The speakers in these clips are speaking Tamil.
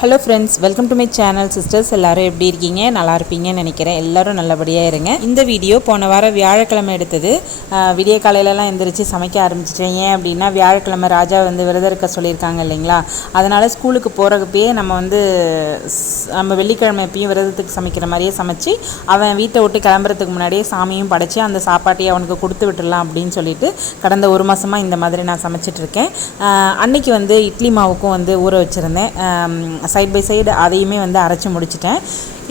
Hello friends welcome to my channel sisters எல்லாரும் எப்படி இருக்கீங்க? நல்லா இருப்பீங்கன்னு நினைக்கிறேன். எல்லாரும் நல்லபடியாக இருங்க. இந்த வீடியோ போன வாரம் வியாழக்கிழமை எடுத்தது. விடிய காலையிலலாம் எந்திரிச்சு சமைக்க ஆரம்பிச்சிட்டேன். ஏன் அப்படின்னா வியாழக்கிழமை ராஜா வந்து விரதம் இருக்க சொல்லியிருக்காங்க இல்லைங்களா? அதனால் ஸ்கூலுக்கு போகிறப்பயே நம்ம வந்து நம்ம வெள்ளிக்கிழமை எப்பயும் விரதத்துக்கு சமைக்கிற மாதிரியே சமைச்சு அவன் வீட்டை விட்டு கிளம்புறதுக்கு முன்னாடியே சாமியும் படைச்சு அந்த சாப்பாட்டையும் அவனுக்கு கொடுத்து விட்டுடலாம் அப்படின்னு சொல்லிட்டு கடந்த ஒரு மாதமாக இந்த மாதிரி நான் சமைச்சிட்ருக்கேன் அன்னைக்கு வந்து இட்லி மாவுக்கும் வந்து ஊற வச்சுருந்தேன். சைட் பை சைடு அதையுமே வந்து அரைச்சி முடிச்சிட்டேன்.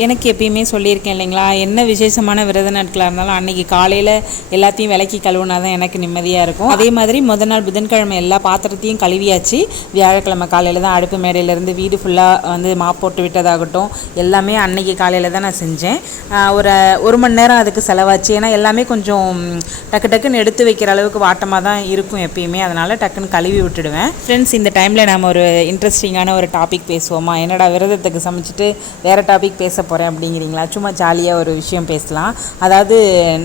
எனக்கு எப்பயுமே சொல்லியிருக்கேன் இல்லைங்களா? என்ன விசேஷமான விரத நாட்களாக இருந்தாலும் அன்னைக்கு காலையில் எல்லாத்தையும் விலக்கி கழுவுனா தான் எனக்கு நிம்மதியாக இருக்கும். அதே மாதிரி முத நாள் புதன்கிழமை எல்லா பாத்திரத்தையும் கழுவியாச்சு. வியாழக்கிழமை காலையில் தான் அடுப்பு மேடையிலேருந்து வீடு ஃபுல்லாக வந்து மாப் போட்டு விட்டதாகட்டும். எல்லாமே அன்னைக்கு காலையில் தான் நான் செஞ்சேன். ஒரு ஒரு மணி நேரம் அதுக்கு செலவாச்சு. ஏன்னா எல்லாமே கொஞ்சம் டக்கு டக்குன்னு எடுத்து வைக்கிற அளவுக்கு வாட்டமாக தான் இருக்கும் எப்பயுமே. அதனால் டக்குன்னு கழுவி விட்டுடுவேன். ஃப்ரெண்ட்ஸ் இந்த டைமில் நாம் ஒரு இன்ட்ரெஸ்டிங்கான ஒரு டாபிக் பேசுவோமா? என்னடா விரதத்துக்கு சமைச்சிட்டு வேறு டாபிக் பேச போகிறேன் அப்படிங்கிறீங்களா? சும்மா ஜாலியாக ஒரு விஷயம் பேசலாம். அதாவது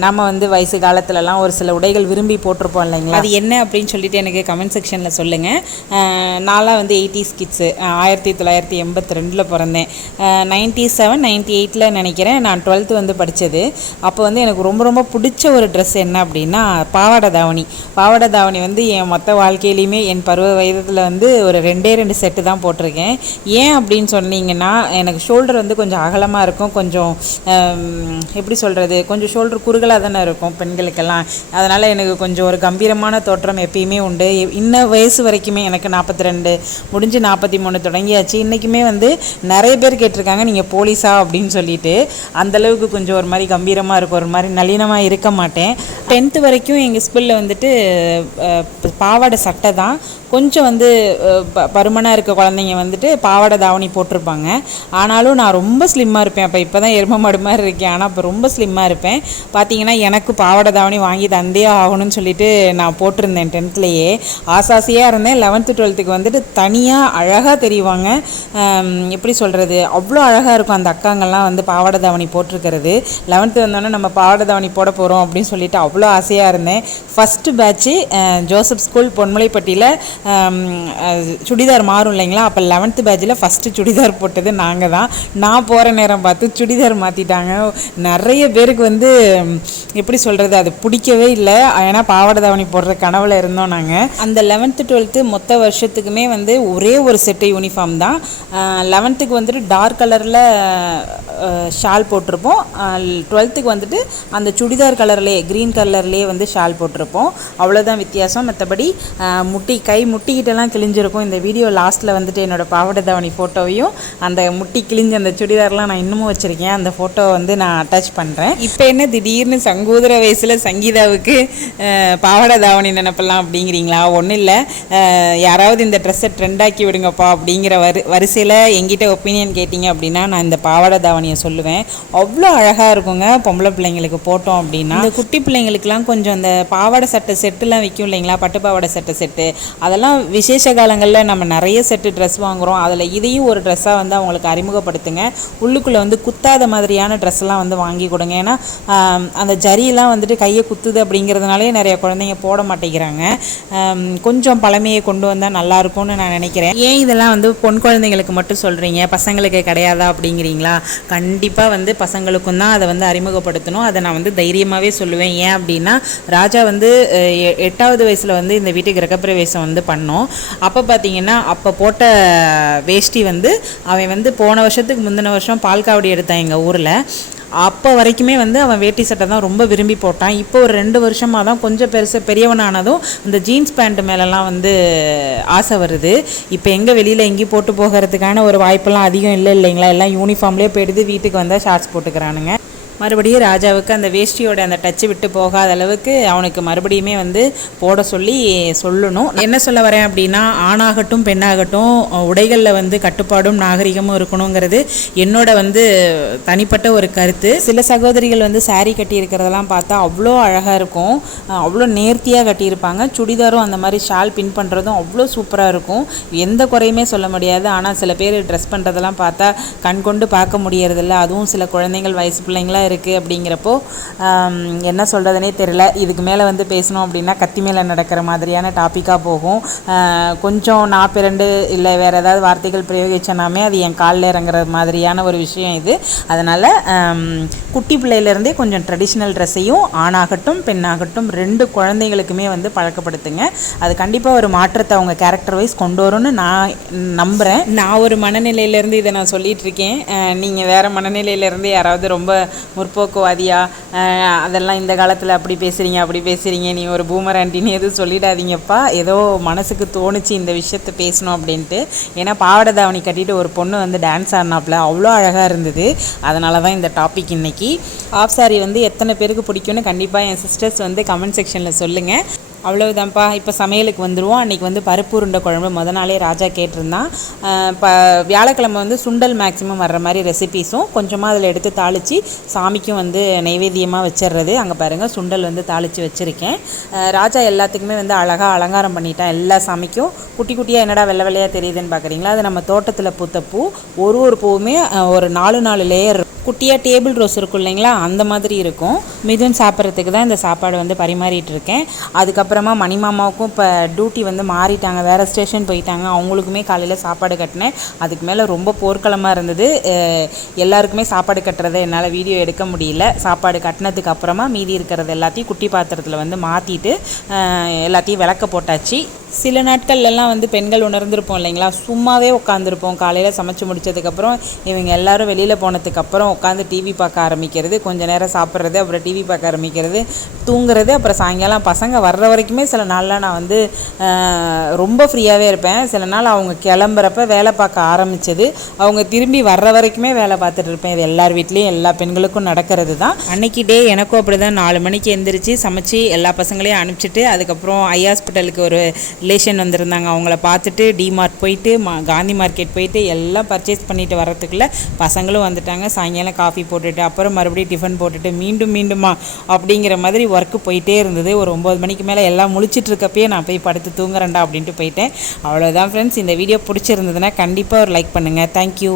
நம்ம வந்து வயசு காலத்துலலாம் ஒரு சில உடைகள் விரும்பி போட்டிருப்போம் இல்லைங்களா? அது என்ன அப்படின்னு சொல்லிட்டு எனக்கு கமெண்ட் செக்ஷனில் சொல்லுங்கள் நான்லாம் வந்து எயிட்டிஸ் கிட்ஸு ஆயிரத்தி தொள்ளாயிரத்தி எண்பத்தி ரெண்டில் பிறந்தேன். நைன்ட்டி செவன் நைன்ட்டி எயிட்டில் நினைக்கிறேன். நான் டுவெல்த்து வந்து படித்தது அப்போ வந்து எனக்கு ரொம்ப ரொம்ப பிடிச்ச ஒரு ட்ரெஸ் என்ன அப்படின்னா பாவாடை தாவணி. பாவாடை தாவணி வந்து என் மொத்த வாழ்க்கையிலையுமே என் பருவ வயதத்தில் வந்து ஒரு ரெண்டே ரெண்டு செட்டு தான் போட்டிருக்கேன். ஏன் அப்படின்னு சொன்னீங்கன்னா எனக்கு ஷோல்டர் வந்து கொஞ்சம் அகலமாக இருக்கும். கொஞ்சம் எப்படி சொல்கிறது கொஞ்சம் ஷோல்டர் குறுகலாக தானே இருக்கும் பெண்களுக்கெல்லாம். அதனால் எனக்கு கொஞ்சம் ஒரு கம்பீரமான தோற்றம் எப்பயுமே உண்டு. இன்ன வயசு வரைக்குமே எனக்கு நாற்பத்தி ரெண்டு முடிஞ்சு நாற்பத்தி மூணு தொடங்கியாச்சு. இன்றைக்குமே வந்து நிறைய பேர் கேட்டிருக்காங்க நீங்கள் போலீஸா? அப்படின்னு சொல்லிட்டு. அந்தளவுக்கு கொஞ்சம் ஒரு மாதிரி கம்பீரமாக இருக்கும். ஒரு மாதிரி நளினமாக இருக்க மாட்டேன். டென்த்து வரைக்கும் எங்கள் ஸ்கூலில் வந்துட்டு பாவாடை சட்டை தான். கொஞ்சம் வந்து ப பருமனாக இருக்க குழந்தைங்க வந்துட்டு பாவாடை தாவணி போட்டிருப்பாங்க. ஆனாலும் நான் ரொம்ப ஸ்லிம்மாக இருப்பேன். அப்போ இப்போ தான் எரும மாடு மாதிரி இருக்கேன். ஆனால் அப்போ ரொம்ப ஸ்லிம்மாக இருப்பேன். பார்த்தீங்கன்னா எனக்கு பாவாடை தாவணி வாங்கி தந்தே ஆகணும்னு சொல்லிட்டு நான் போட்டிருந்தேன் டென்த்லேயே ஆசாசியாக இருந்தேன். லெவன்த்து டுவெல்த்துக்கு வந்துட்டு தனியாக அழகாக தெரிவாங்க. எப்படி சொல்கிறது அவ்வளோ அழகாக இருக்கும் அந்த அக்காங்கள்லாம் வந்து பாவாடை தாவணி போட்டிருக்கிறது. லெவன்த்து வந்தோடனே நம்ம பாவாடை தாவணி போட போகிறோம் அப்படின்னு சொல்லிட்டு அவ்வளோ அவ்வளோ ஆசையாக இருந்தேன். ஃபஸ்ட்டு பேட்ச்சு ஜோசப் ஸ்கூல் பொன்மலைப்பட்டியில் சுடிதார் மாறும் இல்லைங்களா? அப்போ லெவன்த்து பேட்சில் ஃபஸ்ட்டு சுடிதார் போட்டது நாங்கள் தான். நான் போகிற நேரம் பார்த்து சுடிதார் மாற்றிட்டாங்க நிறைய பேருக்கு வந்து எப்படி சொல்கிறது அது பிடிக்கவே இல்லை. ஏன்னா பாவாடை தாவணி போடுற கனவில் இருந்தோம் நாங்கள் அந்த லெவன்த்து டுவெல்த்து மொத்த வருஷத்துக்குமே வந்து ஒரே ஒரு செட்டு யூனிஃபார்ம் தான். லெவன்த்துக்கு வந்துட்டு டார்க் கலரில் ஷால் போட்டிருப்போம். டுவெல்த்துக்கு வந்துட்டு அந்த சுடிதார் கலர்லேயே க்ரீன் கலர்லேயே வந்து ஷால் போட்டிருப்போம். அவ்வளோதான் வித்தியாசம். மற்றபடி முட்டி கை முட்டிக்கிட்டலாம் கிழிஞ்சிருக்கும். இந்த வீடியோ லாஸ்ட்டில் வந்துட்டு என்னோட பாவாடை தாவணி ஃபோட்டோவையும் அந்த முட்டி கிழிஞ்ச அந்த சுடிதார்லாம் நான் இன்னமும் வச்சுருக்கேன். அந்த ஃபோட்டோ வந்து நான் அட்டாச் பண்ணுறேன் இப்போ என்ன திடீர்னு சங்கூதர வயசில் சங்கீதாவுக்கு பாவாடை தாவணி நினைப்பலாம் அப்படிங்கிறீங்களா? ஒன்றும் இல்லை. யாராவது இந்த ட்ரெஸ்ஸை ட்ரெண்டாக்கி விடுங்கப்பா அப்படிங்கிற வரி வரிசையில் எங்கிட்ட ஒப்பீனியன் கேட்டிங்க அப்படின்னா நான் இந்த பாவாடை தாவணியை சொல்லுவேன். அவ்வளோ அழகாக இருக்குங்க. பொம்பளை பிள்ளைங்களுக்கு போட்டோம் அப்படின்னா இந்த குட்டி பிள்ளைங்களுக்குலாம் கொஞ்சம் அந்த பாவாடை சட்டை செட்டுலாம் விற்கும் இல்லைங்களா? பட்டு பாவாடை சட்டை செட்டு. அதெல்லாம் விசேஷ காலங்களில் நம்ம நிறைய செட்டு ட்ரெஸ் வாங்குகிறோம் அதில் இதையும் ஒரு ட்ரெஸ்ஸாக வந்து அவங்களுக்கு அறிமுகப்படுத்துங்க. உள்ளுக்குள்ளே வந்து குத்தாத மாதிரியான ட்ரெஸ்லாம் வந்து வாங்கி கொடுங்க. ஏன்னா அந்த ஜரியெல்லாம் வந்துட்டு கையை குத்துது அப்படிங்கிறதுனாலே நிறைய குழந்தைங்க போட மாட்டேங்கிறாங்க. கொஞ்சம் பழமையை கொண்டு வந்தால் நல்லா இருக்கும்னு நான் நினைக்கிறேன். ஏன் இதெல்லாம் வந்து பொன் குழந்தைங்களுக்கு மட்டும் சொல்கிறீங்க பசங்களுக்கு கிடையாதா அப்படிங்கிறீங்களா? கண்டிப்பாக வந்து பசங்களுக்கும் தான் அதை வந்து அறிமுகப்படுத்தணும். அதை நான் வந்து தைரியமாகவே சொல்லுவேன். ஏன் அப்படின்னா ராஜா வந்து எ- எட்டாவது வயசில் வந்து இந்த வீட்டுக்கு கிரகப்பிரவேசம் வந்து பண்ணோம். அப்போ பார்த்தீங்கன்னா அப்போ போட்ட வேஷ்டி வந்து அவன் வந்து போன வருஷத்துக்கு முந்தின வருஷம் பால்காவடி எடுத்தான் எங்கள் ஊரில். அப்போ வரைக்குமே வந்து அவன் வேட்டி சட்டை தான் ரொம்ப விரும்பி போட்டான். இப்போ ஒரு ரெண்டு வருஷமாக தான் கொஞ்சம் பெருசு பெரியவனானதும் இந்த ஜீன்ஸ் பேண்ட் மேலெலாம் வந்து ஆசை வருது. இப்போ எங்கே வெளியில் எங்கேயும் போட்டு போகிறதுக்கான ஒரு வாய்ப்பெல்லாம் அதிகம் இல்லை இல்லைங்களா? எல்லாம் யூனிஃபார்ம்லேயே போயிடுது. வீட்டுக்கு வந்தால் ஷார்ட்ஸ் போட்டுக்கிறானுங்க. மறுபடியும் ராஜாவுக்கு அந்த வேஷ்டியோட அந்த டச்சு விட்டு போகாத அளவுக்கு அவனுக்கு மறுபடியுமே வந்து போட சொல்லி சொல்லணும். என்ன சொல்ல வரேன் அப்படின்னா ஆணாகட்டும் பெண்ணாகட்டும் உடைகளில் வந்து கட்டுப்பாடும் நாகரிகமும் இருக்கணுங்கிறது என்னோட வந்து தனிப்பட்ட ஒரு கருத்து. சில சகோதரிகள் வந்து saree கட்டியிருக்கிறதெல்லாம் பார்த்தா அவ்வளோ அழகாக இருக்கும். அவ்வளோ நேர்த்தியாக கட்டியிருப்பாங்க. சுடிதாரும் அந்த மாதிரி ஷால் பின் பண்ணுறதும் அவ்வளோ சூப்பராக இருக்கும். எந்த குறையுமே சொல்ல முடியாது. ஆனால் சில பேர் ட்ரெஸ் பண்ணுறதெல்லாம் பார்த்தா கண் கொண்டு பார்க்க முடியறதில்ல. அதுவும் சில குழந்தைங்கள் வயசு பிள்ளைங்களாம் இருக்குது அப்படிங்கிறப்போ என்ன சொல்கிறதுனே தெரில இதுக்கு மேலே வந்து பேசணும் அப்படின்னா கத்தி மேலே நடக்கிற மாதிரியான டாப்பிக்காக போகும். கொஞ்சம் நான் பிறண்டு இல்லை வேறு ஏதாவது வார்த்தைகள் பிரயோகிச்சனாமே அது என் காலில் இறங்குற மாதிரியான ஒரு விஷயம் இது. அதனால் குட்டி பிள்ளையிலேருந்தே கொஞ்சம் ட்ரெடிஷ்னல் ட்ரெஸ்ஸையும் ஆணாகட்டும் பெண்ணாகட்டும் ரெண்டு குழந்தைகளுக்குமே வந்து பழக்கப்படுத்துங்க. அது கண்டிப்பாக ஒரு மாற்றத்தை அவங்க கேரக்டர் வைஸ் கொண்டு வரும்னு நான் நம்புகிறேன் நான் ஒரு மனநிலையிலேருந்து இதை நான் சொல்லிகிட்டு இருக்கேன். நீங்கள் வேறு மனநிலையிலேருந்து யாராவது ரொம்ப முற்போக்குவாதியா? அதெல்லாம் இந்த காலத்தில் அப்படி பேசுகிறீங்க அப்படி பேசுகிறீங்க நீ ஒரு பூமர் ஆண்டின்னு எதுவும் சொல்லிடாதீங்கப்பா. ஏதோ மனசுக்கு தோணுச்சு இந்த விஷயத்தை பேசணும் அப்படின்ட்டு. ஏன்னா பாவட தாவணி கட்டிட்டு ஒரு பொண்ணு வந்து டான்ஸ் ஆடினாப்புல அவ்வளோ அழகாக இருந்தது. அதனால தான் இந்த டாபிக் இன்னைக்கு. ஆஃப் சாரி வந்து எத்தனை பேருக்கு பிடிக்கும்னு கண்டிப்பாக என் சிஸ்டர்ஸ் வந்து கமெண்ட் செக்ஷனில் சொல்லுங்கள் அவ்வளவுதான்ப்பா. இப்போ சமையலுக்கு வந்துடுவோம் அன்றைக்கி வந்து பருப்பு உருண்டை குழம்பு. முத நாளே ராஜா கேட்டிருந்தான். இப்போ வியாழக்கிழமை வந்து சுண்டல் மேக்ஸிமம் வர்ற மாதிரி ரெசிபீஸும் கொஞ்சமாக அதில் எடுத்து தாளித்து சாமிக்கும் வந்து நைவேத்தியமாக வச்சிடுறது அங்கே பாருங்கள் சுண்டல் வந்து தாளித்து வச்சுருக்கேன். ராஜா எல்லாத்துக்குமே வந்து அழகாக அலங்காரம் பண்ணிட்டான் எல்லா சாமிக்கும். குட்டி குட்டியாக என்னடா வெள்ளை வெள்ளையாக தெரியுதுன்னு பார்க்குறீங்களா அது நம்ம தோட்டத்தில் பூத்த பூ. ஒரு ஒரு பூவுமே ஒரு நாலு நாலு லேயர் குட்டியாக டேபிள் ரோஸ் இருக்கும் இல்லைங்களா? அந்த மாதிரி இருக்கும். மிதுன் சாப்பிட்றதுக்கு தான் இந்த சாப்பாடு வந்து பரிமாறிட்டு இருக்கேன் அதுக்கப்புறமா மணிமாமாவுக்கும் இப்போ டியூட்டி வந்து மாறிட்டாங்க. வேறு ஸ்டேஷன் போயிட்டாங்க. அவங்களுக்குமே காலையில் சாப்பாடு கட்டினேன். அதுக்கு மேலே ரொம்ப போர்க்களமாக இருந்தது. எல்லாருக்குமே சாப்பாடு கட்டுறதை என்னால் வீடியோ எடுக்க முடியல. சாப்பாடு கட்டினதுக்கு அப்புறமா மீதி இருக்கிறது எல்லாத்தையும் குட்டி பாத்திரத்தில் வந்து மாற்றிட்டு எல்லாத்தையும் விளக்க போட்டாச்சு. சில நாட்கள்லாம் வந்து பெண்கள் உணர்ந்திருப்போம் இல்லைங்களா? சும்மாவே உட்காந்துருப்போம் காலையில் சமைச்சு முடிச்சதுக்கப்புறம் இவங்க எல்லாரும் வெளியில் போனதுக்கப்புறம் உட்காந்து டிவி பார்க்க ஆரம்பிக்கிறது கொஞ்ச நேரம் சாப்பிட்றது அப்புறம் டிவி பார்க்க ஆரம்பிக்கிறது தூங்குறது அப்புறம் சாயங்காலம் பசங்க வர்ற வரைக்குமே சில நாளில் நான் வந்து ரொம்ப ஃப்ரீயாகவே இருப்பேன். சில நாள் அவங்க கிளம்புறப்ப வேலை பார்க்க ஆரம்பிச்சது. அவங்க திரும்பி வர்ற வரைக்குமே வேலை பார்த்துட்டு இருப்பேன். இது எல்லார் வீட்லேயும் எல்லா பெண்களுக்கும் நடக்கிறது தான். அன்னைக்கு டே எனக்கும் அப்படி தான் நாலு மணிக்கு எந்திரிச்சு சமைச்சு எல்லா பசங்களையும் அனுப்பிச்சிட்டு அதுக்கப்புறம் ஐ ஹாஸ்பிட்டலுக்கு ஒரு ரிலேஷன் வந்திருந்தாங்க. அவங்கள பார்த்துட்டு டிமார்ட் போயிட்டு மா காந்தி மார்க்கெட் போயிட்டு எல்லாம் பர்ச்சேஸ் பண்ணிட்டு வரத்துக்குள்ளே பசங்களும் வந்துட்டாங்க. சாயங்காலம் காஃபி போட்டுட்டு அப்புறம் மறுபடியும் டிஃபன் போட்டுட்டு மீண்டும் மீண்டுமா அப்படிங்கிற மாதிரி ஒர்க்கு போயிட்டே இருந்தது. ஒரு ஒம்பது மணிக்கு மேலே எல்லாம் முழிச்சிட்டு இருக்கப்பயே நான் போய் படுத்து தூங்குறேன்டா அப்படின்ட்டு போயிட்டேன். அவ்வளோதான் ஃப்ரெண்ட்ஸ் இந்த வீடியோ பிடிச்சிருந்ததுன்னா கண்டிப்பாக ஒரு லைக் பண்ணுங்கள் தேங்க்யூ